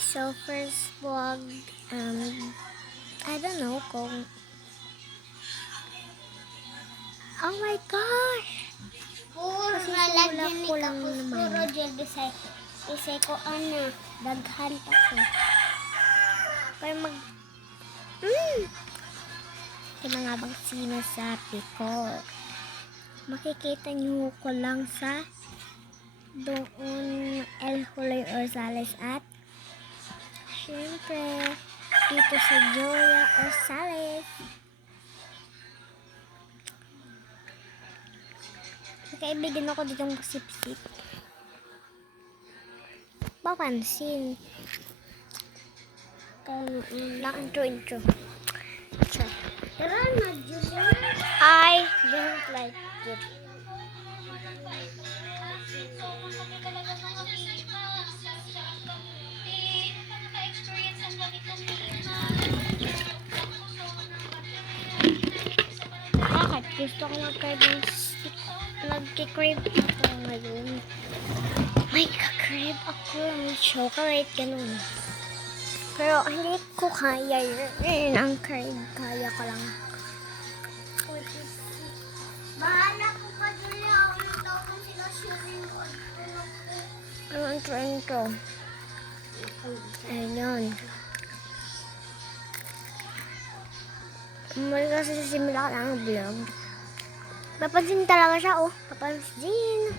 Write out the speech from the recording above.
So first vlog, I don't know kung... Oh my gosh! Puro Kasi nalagyan ni ko lang Kapus, naman. puro dyan isay ko daghan pa ko. Para mag... Kaya nga bang sinasabi ko? Makikita niyo ko lang sa doon El Hulay Orzales at syempre dito sa Joya Orzales. Kaibigan ako ditong sip-sip. Papansin. Lang intro. Sure. Pero na Julia. I don't like it. Bakit? Gusto ko mag-crave ng stick. Nag-crave ako ngayon. May ka-crave ako ng chocolate, ganun. Pero hindi ko kaya yun. Ang crave, kaya ko lang. Bahala ko ka Julia. Ano daw kung sila sharing o Intro. Ayun. Mali kasi sisimula ka lang ng vlog. Papansin talaga siya, oh. Papansin.